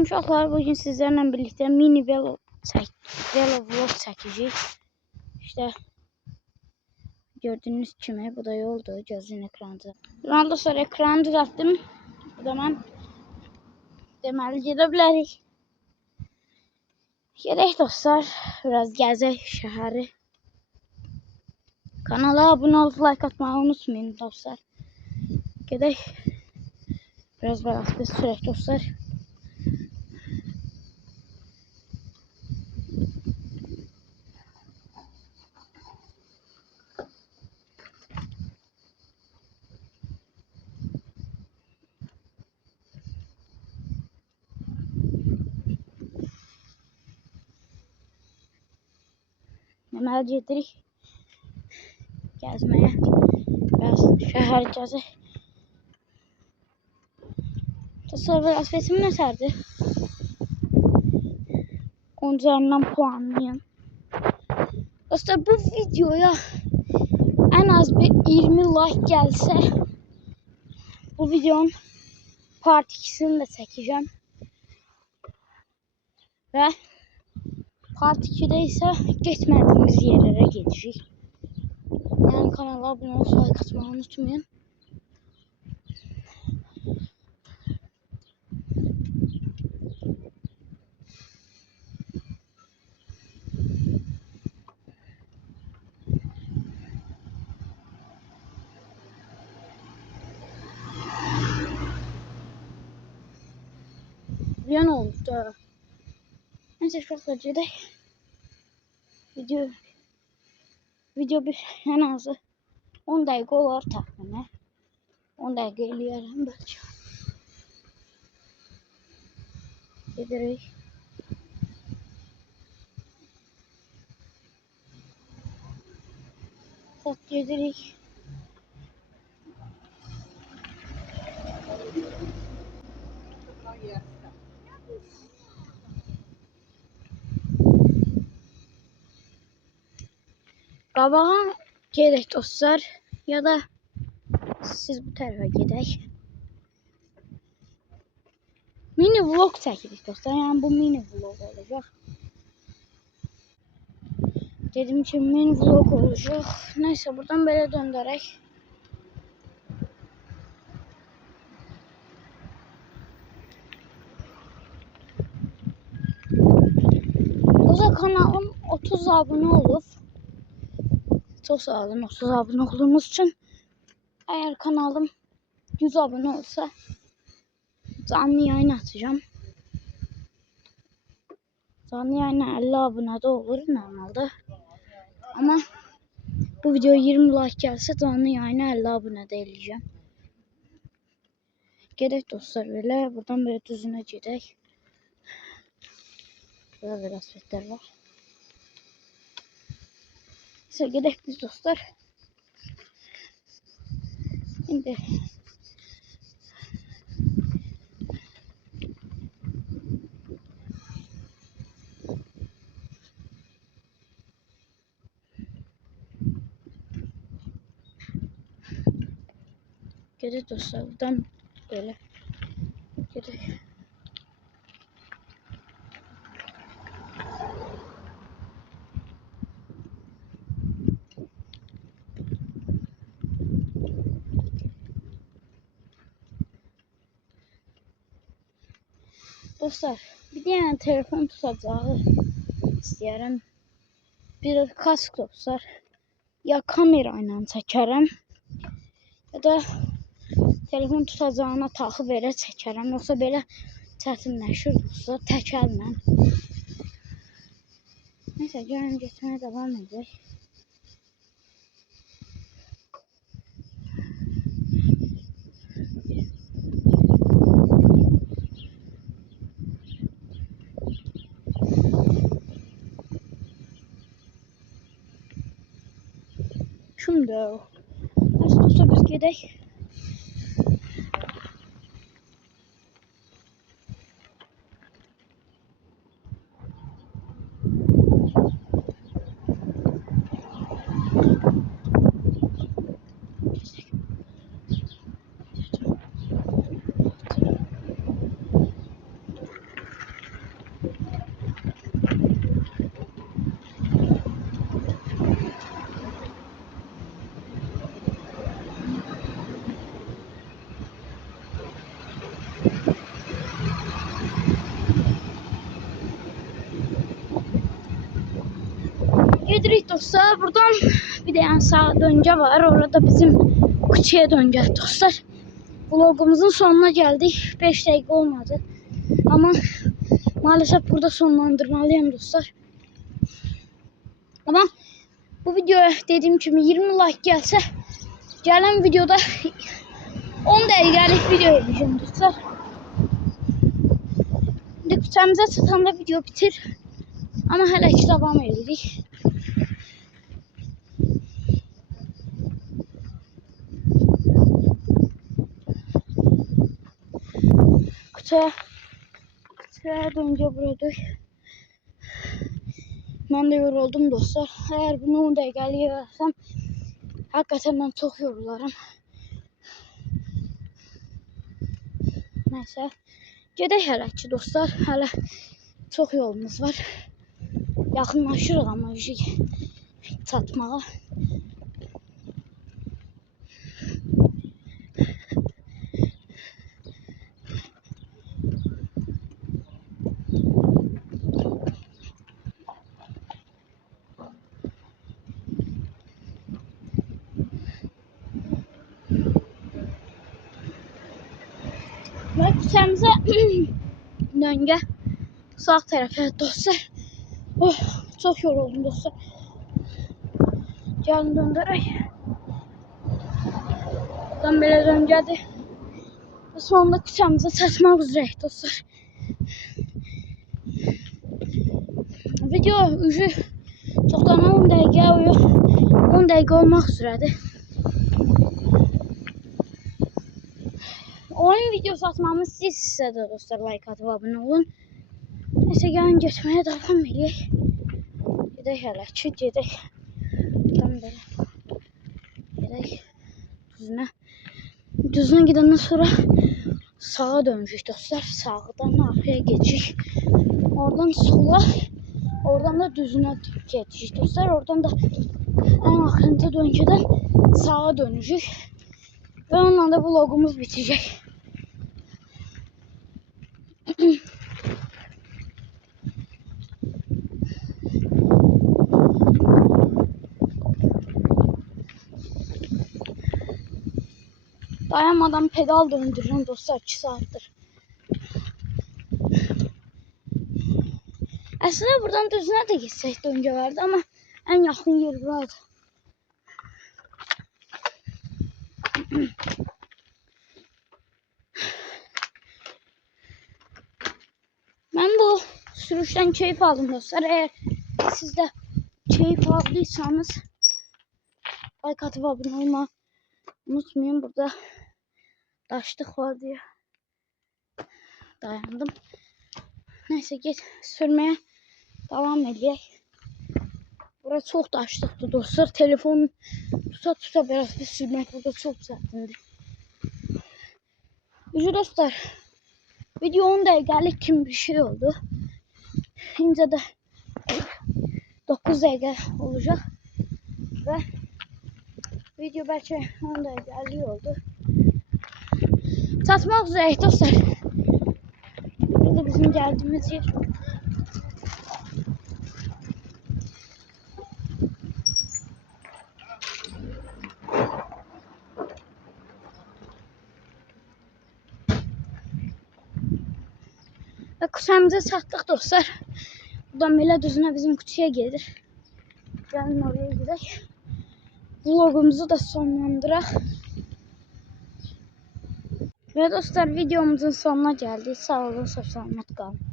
Salam uşaqlar, bugün sizlerle birlikte mini vlog çəkəcəyik. İşte gördüğünüz kimi bu da yoldur, gözün ekranda. Ondan sonra ekranı düzelttim. Bu da ben deməli gedə bilərik. Gedək dostlar, biraz gəzək şəhəri. Kanala abone olup like atmayı unutmayın dostlar. Gedək. Biraz velosiped sürək dostlar. Deməli gedirik gəzməyə. Biraz şəhər gəzək. Dostlar, velosipedimi nəsərdir? 10 üzerinden puanlıyım. Dostlar, bu videoya en az bir 20 like gelse bu videonun part 2'sini de çekeceğim. Ve part 2'de ise geçmediğimiz yerlere geçecek. Yani kanala abone olup like atmayı unutmayın. Yan oldu. Neyse çok acıdı. Video bir en azı 10 dakika olur tahminen. 10 dakika ilerleyelim belki. Giderek. Sat giderek. Qabağa gedək dostlar, ya da siz bu tərəfə gedək. Mini vlog çəkirik dostlar, yəni bu mini vlog olacaq. Dedim ki mini vlog olacaq. Neyse buradan belə döndərək. Dostlar, kanalım 30 abone olub. Çok sağ olun 30 abone olduğunuz için. Eğer kanalım 100 abone olsa canlı yayın açacağım. Canlı yayına 50 abone de olur normalde. Ama bu video 20 like gelse canlı yayına 50 abone de eləyəcəm. Gedək dostlar belə. Buradan böyle düzünə gedək. Burada velosipedlər var. Neyse gedək biz dostlar. Şimdi gedək dostlar buradan böyle gedək. Dostlar, bir de telefon tutacağı istəyərəm. Bir kask dostlar. Ya kamerayla çəkərəm, ya da telefon tutacağına taxı belə çəkərəm. Yoxsa belə çətinləşir dostlar, tək əllə. Neyse, gəlin getməyə devam edək. Şimdi nasıl olsa biz gedək. gedirik dostlar. Buradan bir de yani sağa dönce var. Orada bizim küçüğe döneceğiz dostlar. Vlogumuzun sonuna geldik. 5 dakika olmadı. Ama maalesef burada sonlandırmalıyım dostlar. Ama bu videoya dediğim gibi 20 like gelse gelen videoda 10 dakikalık video yapacağım dostlar. Şimdi küçüğümüze satanda video bitir. Ama hala hiç devam edirik. Kutuya dönünce burada. Ben de yoruldum dostlar. Eğer bunu 10 dakika yaparsam hakikaten ben çok yorulurum. Neyse. Gedək hələ ki dostlar. Hələ çok yolumuz var. Yaxınlaşırıq ama çatmağa. Ve küçəmizə döngə sağ tərəfə dostlar. Oh, çok yoruldum dostlar. Gəlin döndürək. Buradan belə döngədir. Ve sonunda küçəmizə çatmaq üzrəyik dostlar. Video ucu çoxdan 10 dəqiqə 10 dəqiqə olmaq üzrədir. Oyun videosu atmamı sizsə də dostlar like atıb abunə olun. Neyse gəlin getməyə davam edək. Gedək hələ ki gedək. Buradan belə. Gedək düzünə. Düzünə gedəndən sonra sağa dönəcək dostlar. Sağdan arxaya geçik. Oradan sola. Oradan da düzünə geçik dostlar. Oradan da en axırıncı döngədən sağa dönəcək. Ve onunla da vlogumuz bitecek. Dayanmadan pedal döndürüyorum dostlar 2 saattir. Aslında buradan düzüne de gitsek döngə vardı ama en yakın yer buraydı. Ben bu sürüşten keyif aldım dostlar. Eğer siz de keyif aldıysanız like atıp abone olmayı unutmayın. Burada taşlık var diye dayandım. Neyse git sürmeye devam edelim. Burası çok taşlıktı dostlar. Telefonu tuta biraz bir sürmek burada çok çətindir. Üzü dostlar. Video 10 dakikalık kim bir şey oldu. İnce de 9 dakika olacak. Ve video belki 10 dakikalık oldu. Çatmaq üzrəyik dostlar. Burada bizim geldiğimiz yer. Ve kusamıza çatdıq dostlar. Buradan belə düzünə bizim kutuya gelir. Gəlin oraya gidelim. Vlogumuzu da sonlandıraq. Ve dostlar videomuzun sonuna geldik. Sağ olun, salamat qalın.